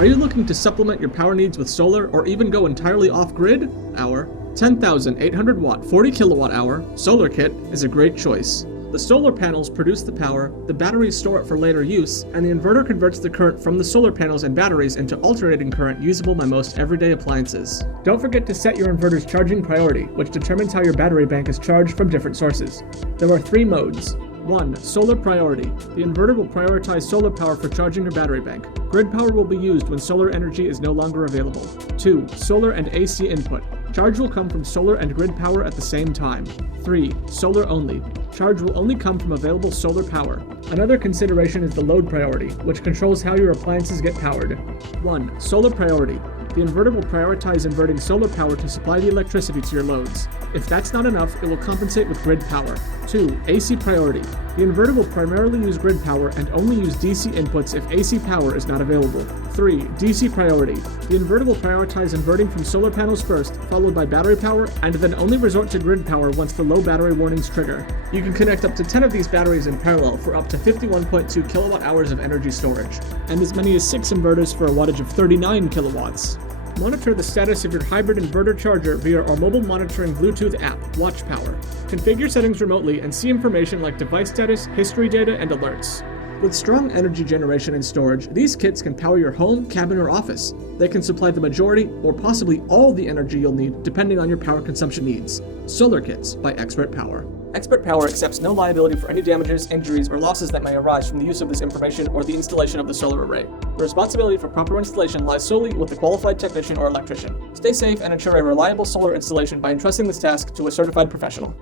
Are you looking to supplement your power needs with solar or even go entirely off-grid? Our 10,800W 40KW solar kit is a great choice. The solar panels produce the power, the batteries store it for later use, and the inverter converts the current from the solar panels and batteries into alternating current usable by most everyday appliances. Don't forget to set your inverter's charging priority, which determines how your battery bank is charged from different sources. There are 3 modes. 1. Solar priority. The inverter will prioritize solar power for charging your battery bank. Grid power will be used when solar energy is no longer available. 2. Solar and AC input. Charge will come from solar and grid power at the same time. 3. Solar only. Charge will only come from available solar power. Another consideration is the load priority, which controls how your appliances get powered. 1. Solar priority. The inverter will prioritize inverting solar power to supply the electricity to your loads. If that's not enough, it will compensate with grid power. 2. AC priority. The inverter will primarily use grid power and only use DC inputs if AC power is not available. 3. DC priority. The inverter will prioritize inverting from solar panels first, followed by battery power, and then only resort to grid power once the low battery warnings trigger. You can connect up to 10 of these batteries in parallel for up to 51.2 kWh of energy storage, and as many as 6 inverters for a wattage of 39 kilowatts. Monitor the status of your hybrid inverter charger via our mobile monitoring Bluetooth app, WatchPower. Configure settings remotely and see information like device status, history data, and alerts. With strong energy generation and storage, these kits can power your home, cabin, or office. They can supply the majority or possibly all the energy you'll need depending on your power consumption needs. Solar Kits by ExpertPower. ExpertPower accepts no liability for any damages, injuries, or losses that may arise from the use of this information or the installation of the solar array. The responsibility for proper installation lies solely with the qualified technician or electrician. Stay safe and ensure a reliable solar installation by entrusting this task to a certified professional.